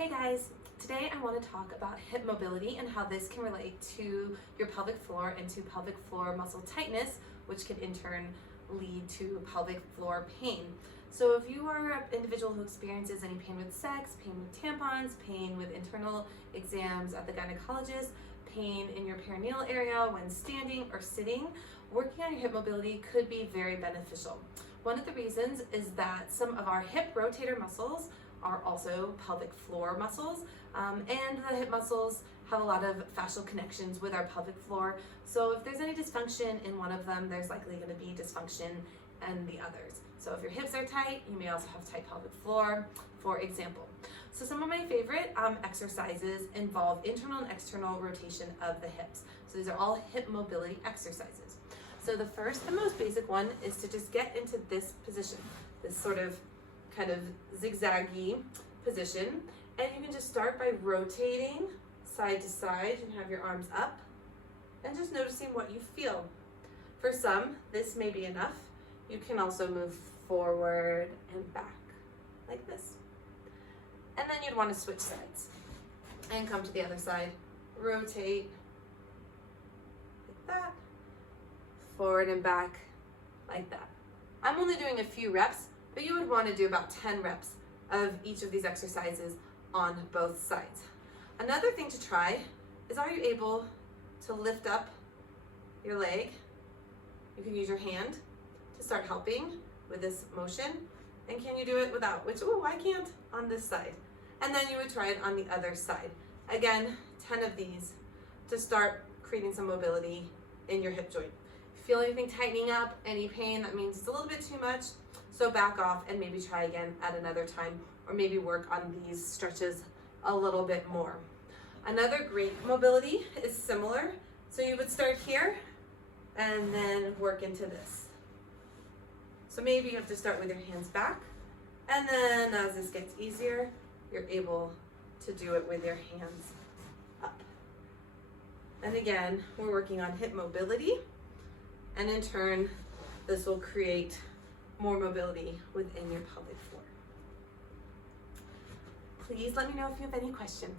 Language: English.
Hey guys, today I want to talk about hip mobility and how this can relate to your pelvic floor and to pelvic floor muscle tightness, which can in turn lead to pelvic floor pain. So if you are an individual who experiences any pain with sex, pain with tampons, pain with internal exams at the gynecologist, pain in your perineal area when standing or sitting, working on your hip mobility could be very beneficial. One of the reasons is that some of our hip rotator muscles are also pelvic floor muscles, and the hip muscles have a lot of fascial connections with our pelvic floor. So if there's any dysfunction in one of them, there's likely going to be dysfunction in the others. So if your hips are tight, you may also have tight pelvic floor, for example. So some of my favorite exercises involve internal and external rotation of the hips. So these are all hip mobility exercises. So the first and most basic one is to just get into this position, this sort of kind of zigzaggy position, and you can just start by rotating side to side and have your arms up and just noticing what you feel. For some, this may be enough. You can also move forward and back like this. And then you'd want to switch sides and come to the other side. Rotate like that, forward and back like that. I'm only doing a few reps, but you would want to do about 10 reps of each of these exercises on both sides. Another thing to try is, are you able to lift up your leg? You can use your hand to start helping with this motion. And can you do it without? Which, oh, I can't on this side. And then you would try it on the other side. Again, 10 of these to start creating some mobility in your hip joint. If you feel anything tightening up, any pain, that means it's a little bit too much. So back off and maybe try again at another time, or maybe work on these stretches a little bit more. Another great mobility is similar. So you would start here and then work into this. So maybe you have to start with your hands back, and then as this gets easier, you're able to do it with your hands up. And again, we're working on hip mobility, and in turn, this will create more mobility within your pelvic floor. Please let me know if you have any questions.